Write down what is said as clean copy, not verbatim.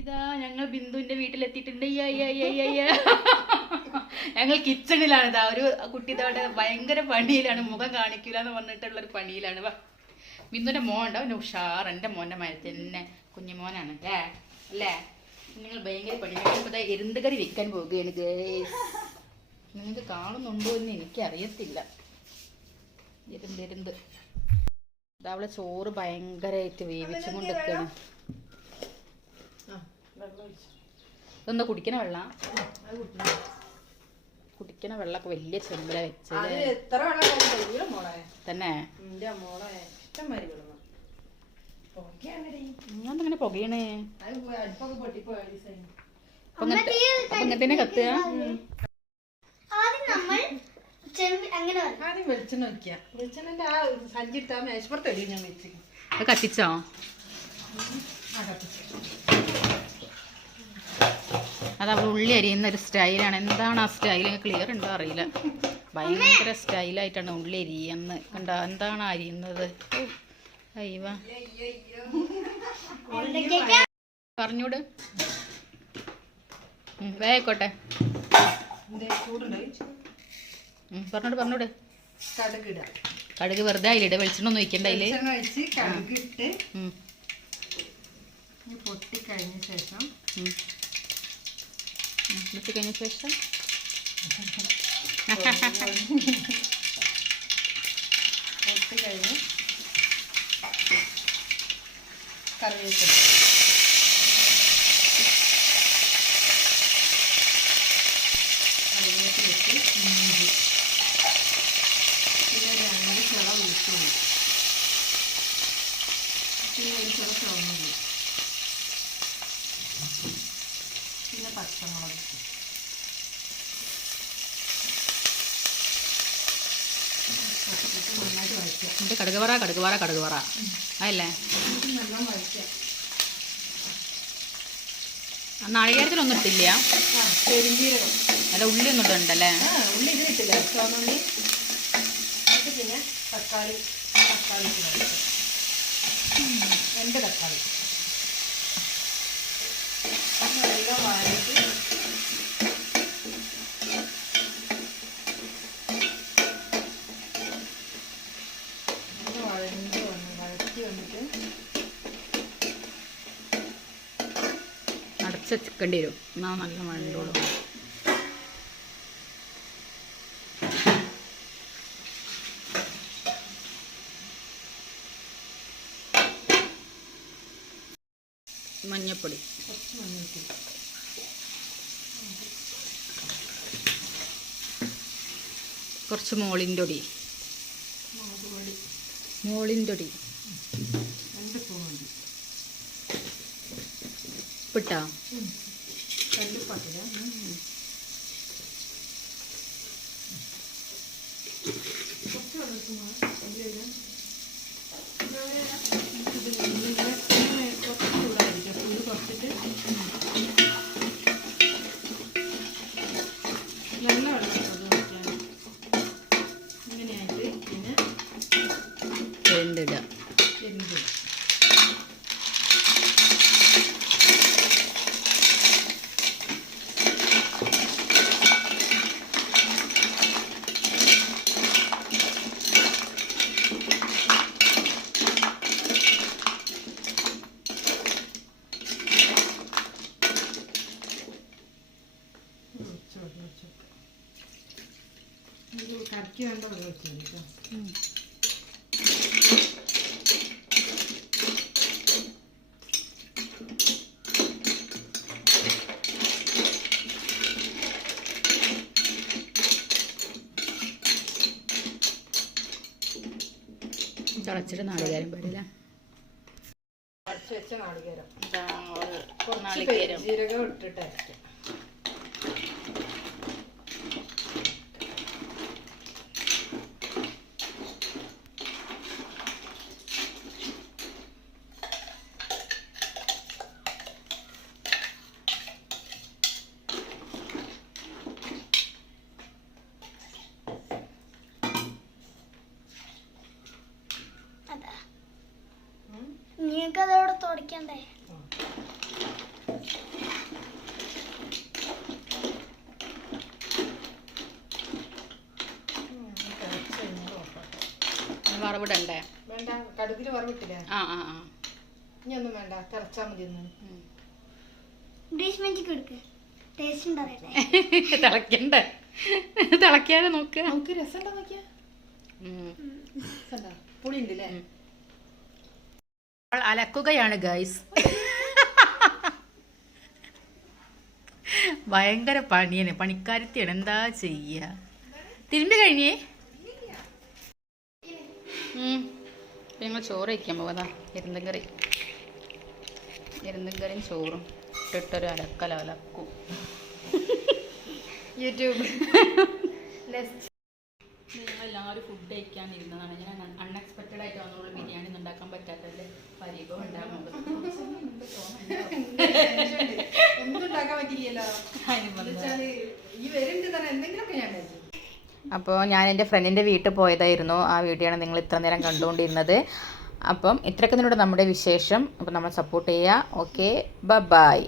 ഇതാ ഞങ്ങൾ ബിന്ദുവിന്റെ വീട്ടിലെത്തിയിട്ടുണ്ട്. ഞങ്ങൾ കിച്ചണിലാണ്. ഇതാ ഒരു കുട്ടി ഇതവിടെ ഭയങ്കര പണിയിലാണ്, മുഖം കാണിക്കൂല എന്ന് പറഞ്ഞിട്ടുള്ളൊരു പണിയിലാണ്. വാ, ബിന്ദുവിന്റെ മോൻ ഉണ്ടോ, അവൻ്റെ ഉഷാർ എൻ്റെ മോൻ്റെ മരത്തിൽ തന്നെ കുഞ്ഞുമോനാണ് അല്ലേ അല്ലേ. നിങ്ങൾ ഭയങ്കര പണിയാണ്. ഇപ്പോൾ എരുന്ത് കറി വെക്കാൻ പോവുകയാണ് ഗേസ്. നിങ്ങൾക്ക് കാണുന്നുണ്ടോ എന്ന് എനിക്കറിയത്തില്ല. എരുന്ത് ഇതവളെ ചോറ് ഭയങ്കരമായിട്ട് വേവിച്ചും കൊണ്ട് നിൽക്കുകയാണ്. ഇതെന്താ കുടിക്കണ വെള്ളം? കുടിക്കണ വെള്ളമൊക്കെ വലിയ ചെമ്പില വെച്ചത് തന്നെ. അങ്ങനെ പുകയണേ അങ്ങനത്തെ കത്തുക. കത്തിച്ചോ? അത് അവൾ ഉള്ളി അരിയുന്ന ഒരു സ്റ്റൈലാണ്. എന്താണ് ആ സ്റ്റൈൽ ക്ലിയർ ഉണ്ടോ അറിയില്ല. ഭയങ്കര സ്റ്റൈലായിട്ടാണ് ഉള്ളി അരിയെന്ന് കണ്ടോ. എന്താണ് അരിയുന്നത്? അയ്യവ പറഞ്ഞൂട്. വേഗോട്ടെ പറഞ്ഞോട്. കടുക് വെറുതെ അതിലിട, വെളിച്ചെണ്ണ ഒന്നും ഒഴിക്കണ്ട. അതില് പൊട്ടിക്കഴിഞ്ഞ ശേഷം പൊട്ടിക്കഴിഞ്ഞ് കറിവേപ്പില ഇട്ട് ഇഞ്ചി, പിന്നെ 2 ചില വെളുത്തുള്ളി, പിന്നെ 1 ചില ചുവന്നുള്ളി, പിന്നെ പച്ചമുളക്, നന്നായിട്ട് വഴറ്റുക. കടുക് പറ അതല്ലേ. നല്ല വഴറ്റുക. നാളികേരത്തിലൊന്നും ഇട്ടില്ല. പെരുംജീരകം അല്ല, ഉള്ളി ഒന്നും ഇട്ടുണ്ടല്ലേ? ഉള്ളി ഇതിലിട്ടില്ല, ചുവന്നുള്ളി. പിന്നെ തക്കാളി രണ്ട് തക്കാളി നല്ല വഴറ്റി വഴറ്റി വന്നിട്ട് അടച്ച് ചിക്കേണ്ടി വരും. എന്നാ നല്ല മഴയോളൂ. മഞ്ഞപ്പൊടി, കുറച്ച് മഞ്ഞൾപ്പൊടി, കുറച്ച് മോളിൻ്റെ പൊടി, മോളിൻ്റെ പൊടി 2 സ്പൂൺ മതി. ഉപ്പിട്ടാ കല്ലുപ്പാട്ടില്ല. കുറച്ച് ചൂടായിരിക്കും. ചൂട് കുറച്ചിട്ട് നല്ല വെള്ളം അത് വയ്ക്കാൻ ഇങ്ങനെയായിട്ട്. പിന്നെ എരുണ്ടിടുക. കറക്കി വേണ്ട വെള്ളം വെച്ചാൽ കേട്ടോ. തിളച്ചിട്ട് നാളികേരം പാടില്ല. അരച്ച് വെച്ച നാളികേരം, നാളികേരം ജീരകം ഇട്ടിട്ട് അരയ്ക്കാം. നിങ്ങൾക്കതോടെ തുടക്കണ്ടേ? വറവിടണ്ടേ? വേണ്ട, കടുകിൽ വറവിട്ടില്ലേ? ആ ആ ആ. ഇനി ഒന്നും വേണ്ട, തിളച്ചാൽ മതി ഒന്ന്. തിളക്കണ്ടേ? തിളക്കാതെ നോക്കുക. നമുക്ക് രസം ഉണ്ടോ നോക്കിയാ? പുളി ഉണ്ടല്ലേ? അലക്കുകയാണ് ഗൈസ്. ഭയങ്കര പണിയാണ്, പണിക്കാരത്തിയാണ്. എന്താ ചെയ്യ? തിരുമ്പി കഴിഞ്ഞേ? ഞങ്ങൾ ചോറ് വയ്ക്കാൻ പോകാം. എരുന്തം കറിയും ചോറും ഇട്ടിട്ടൊരു അലക്കും. യൂട്യൂബ് നിങ്ങളെല്ലാവരും ഫുഡ് കഴിക്കാൻ ഇരുന്നതാണ്. ഞാൻ അൺഎക്സ്പെക്റ്റഡ് ആയിട്ട് വന്നോളൂ. ബിരിയാണി ഒന്നും ഉണ്ടാക്കാൻ പറ്റാത്തതിന്റെ പരിഭവം ഉണ്ടാകുന്നുണ്ട്. എന്തുണ്ടാക്കാൻ പറ്റില്ലല്ലോ. ഈ വരുന്നുണ്ട് തന്നെ എന്തെങ്കിലുമൊക്കെ ഞാൻ കഴിക്കും. അപ്പോൾ ഞാൻ എൻ്റെ ഫ്രണ്ടിൻ്റെ വീട്ടിൽ പോയതായിരുന്നു. ആ വീഡിയോ ആണ് നിങ്ങൾ ഇത്ര നേരം കണ്ടുകൊണ്ടിരുന്നത്. അപ്പം ഇത്രയൊക്കെ നമ്മുടെ വിശേഷം. അപ്പം നമ്മൾ സപ്പോർട്ട് ചെയ്യുക. Okay, by.